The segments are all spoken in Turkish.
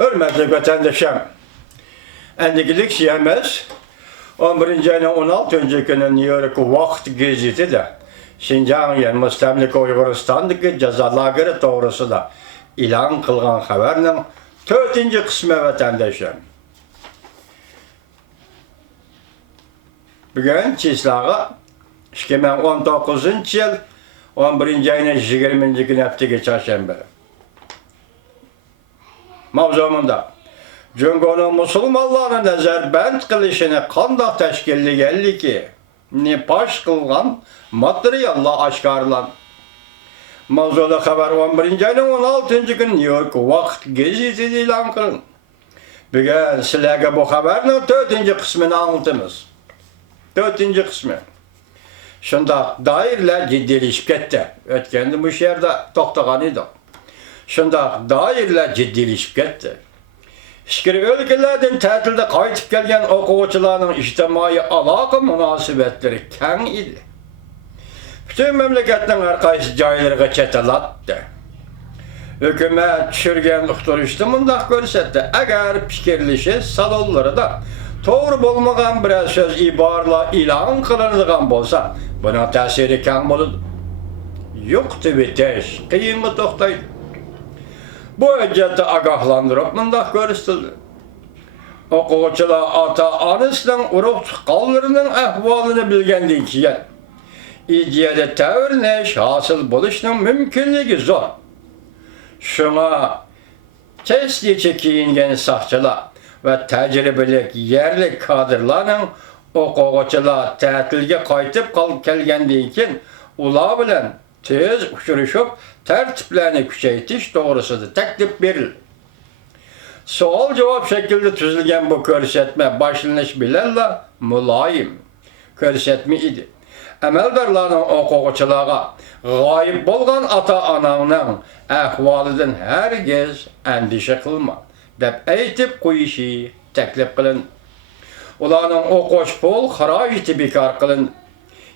Hürmetli vatandaşım, endikilik siyemez, 11. ayının 16. günü New York Vakt geziti de Şinjan Müstemlik Uyguristan'daki cezaları doğrusu da ilan kılgan haberinin 4. kısmı vatandaşım. Bugün çislağı 2019 yıl 11. ayının 20. günü haftaki çarşamba. Mavzumunda Cungo'nun Musulmanlarına nezerbent kılışını kandak teşkilli geldi ki nipaş kılgan materyalla aşkarlan. Mavzuda haber 11. ayının 16. gün New York Vakt gezisi ilan kılın. Bugün sizlerge bu haberin 4. kısmını anlatımız. 4. kısmı. Şunda dairler ciddileşip gitti. Ötkendi bu şehirde toktağanıydı. Şunda dairler ciddileşip gitti. Şükür ülkelerden tatilde kayıtıp gelgen okuvchilarning ijtimoiy aloqa münasebetleri keng idi. Bütün memleketning har qaysi joylariga chetalatdi. Hükümet tushirgan uqtirishni mundaq ko'rsatdi. Agar fikrlishi salonlarida to'g'ri bo'lmagan biror so'z iboralar e'lon qilinadigan bo'lsa, buning ta'siri keng bo'ladi. Yo'qdi bitish, qiyinga to'xtaydi. Bu hücceti agahlandırıp mındak görüstüldü. Okuvchilar ata-onasining urug' tuqqanlarining ahvolini bilgandan keyin ideyada ta'virlash hosil bo'lishning mumkinligi zo'r. Shunga tezlicha kiyingan soqchilar va tajribali yerlik kadrlarning o'quvchilar ta'tilga qaytib kelgandan keyin ular bilan tez uchrashib tertiplerini kuchaytirish to'g'risida taklif berildi. Savol javob şekilde tuzilgan bu ko'rsatma boshlanish bilanla muloyim ko'rsatma edi. Amaldorlarning o'quvchilarga g'oyib bo'lgan ota-onaning ahvolidan hargiz andisha qilma deb aytib qo'yishi taklif qilindi. Ularning o'qish pul xarajati bekor qilindi.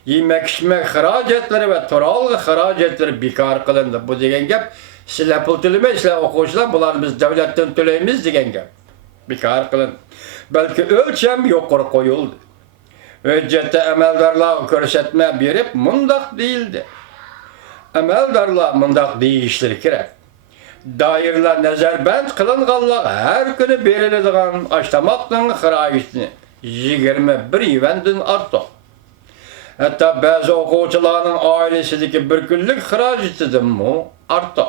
Yemek içmek xarajatları ve turalgı xarajatları bekar kılındı. Bu degen gap, sizler pul tölemez, sizler okuyucular, bunlar biz devletten töleyimiz degen gap. Bekar kılındı. Belki ölçem yukarı koyuldu. Ücrette emeldarlar körsetme berip mundak değildi. Emeldarlar mundak deyişleri kerek. Dairler nezerbent kılınganlar her günü berilediğin açtamaktan xarajatını 21 yevendin arttı. Hatta bazı okuvchilarning ailesideki bir kunlik xarajatidan mu arttı.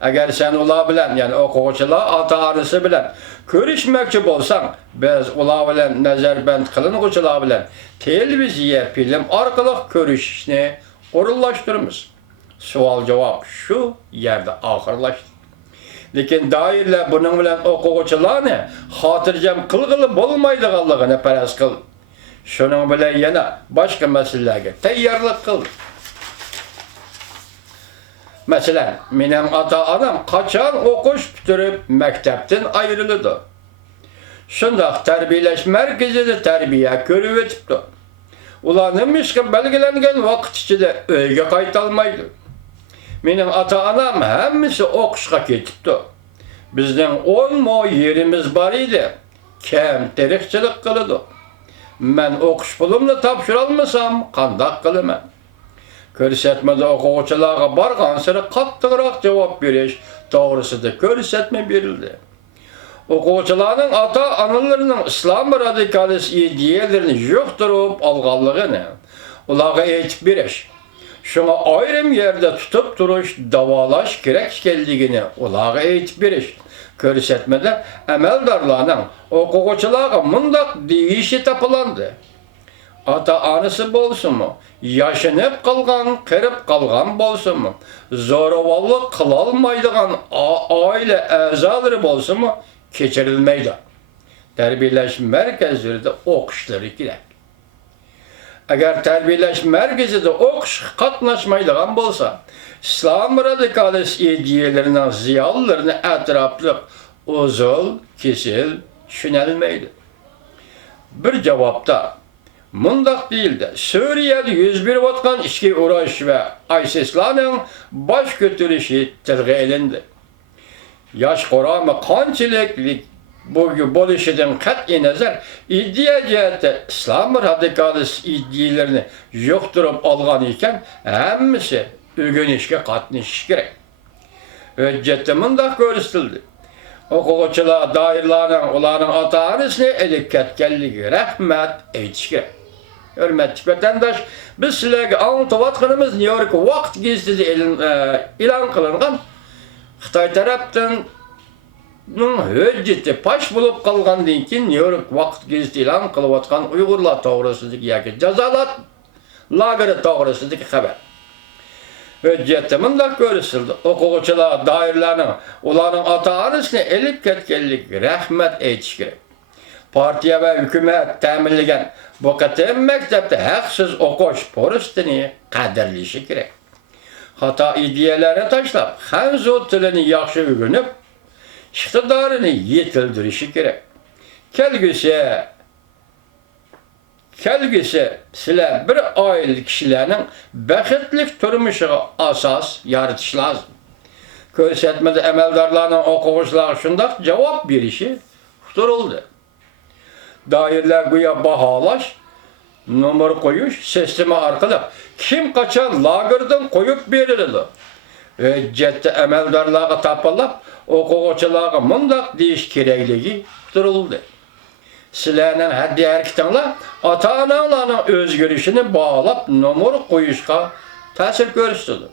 Eğer sen ular bilan, yani okuvchilar ota-onasi bilan ko'rishmoqchi bo'lsang, biz ular bilan nazarband qilinuvchilar bilan televiziya, film orqali ko'rishishni o'rinlashtiramiz. Savol javob shu yerda oxirlashdi. Lekin doirlar buning bilan o'quvchilarni xotirjam qilg'ili bo'lmaydiganligini faraz qildi. Şunun bilen yana başka meselelerge tayyorlik kıldı. Mesela benim ata-onam kaçan okuş bitirip mektepten ayrıldı. Şundaq terbiyeleş merkezinde terbiye görüp ötüptü. Ulanın mişkin belgelengen vakit içinde öyge kaytalmaydı. Benim ata-onam hemmisi okuşka ketipti. Bizden 10 mo yerimiz var idi. Kem terikçilik kılıdı. Ben okuş pulumni topshirolmasam qandoq qilaman? Ko'rsatmada o'quvchilarga borgan sari qattiqroq javob berish to'g'risida ko'rsatma berildi. O'quvchilarning ota-onalarining islom radikalist ideyalarini yo'qtirib olganligini ularga aytib berish, shunga ayrim yerda tutib turish, davolash kerak ekanligini ularga aytib berish. Ko'rsatmada amaldorlarning o'quvchilarga mundaq deyishi topilandi. Ota-onasi bo'lsinmi, yashinib qolgan, qirib qolgan bo'lsinmi, zo'ravonlik qilolmaydigan oila a'zolari bo'lsinmi, kechirilmaydi. Tarbiyalash markazlarida o'qishlari kerak. Agar tarbiyalash markazida o'qish qatnashmaydigan bo'lsa, islom radikalist ideyalarining ziyonlarini atrofli uzul, kesil tushunilmaydi. Bir javobda mundaq deyildi. Suriyada yuz berayotgan ichki urush va ISISlarning bosh ko'tarishi tilga ilindi. yaş koramı kançılıklık bu boluşudan kat'i nazar iddia cihette İslam radikalist iddielerini yokturup algan iken hemmisi ögönüşke katnışış gerek. Hüccette mındak görüstüldü. Okuğuçular, dairlerinin, onların ata-anasını elip ketkenligi rahmet eytiş gerek. Hürmetli vatandaş, biz sizlerge anlatıvatkanımız New York Vakt Gezisi ilan kılıngan Xitay taraptan hücceti paş bulup kalgandan keyin New York Vakt Gezisi ilan kılıvatkan Uygurlar toğrısızlık yoki jazalat lageri toğrısızlık haber. Hüccette mındak görüsüldü. Okuğuçular, dairlerinin, onların ata-anasını elip ketkenligi rahmet eytiş gerek. Partiya ve hükümet təminlegen bu katım mektepte haksız okuş porustini kaderlişi gerek. Hata ideyelerini taşlap, hanzo tilini yaxşı öğrenip, iktidarını yetildirişi gerek. Kelgisi sizler bir aile kişilerinin bəxtlik turmuşuna asas yaratış lazım. Körsetmede emeldarlarının okuvuşlar şundak cevap verişi tuturuldu. Dairler güya bahalaş, numara koyuş, sistemi arkalı. Kim kaçan lagırdan koyup verildi. Hüccette emeldarlığa tapılap, okuğuçularga mındak deyiş kerekligi tutuldu. Sizlerinin haddi hareketlerle ata-analarının özgürüşünü bağlap numara koyuşka tesir görüstüdü.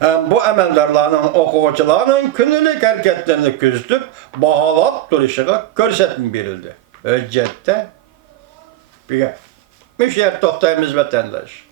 Bu emeldarlarının okuğuçularının günlük hareketlerini küzdüp, bahalap duruşuna görsetme verildi. Hüccette bir müşahit toktayımız vatandaş.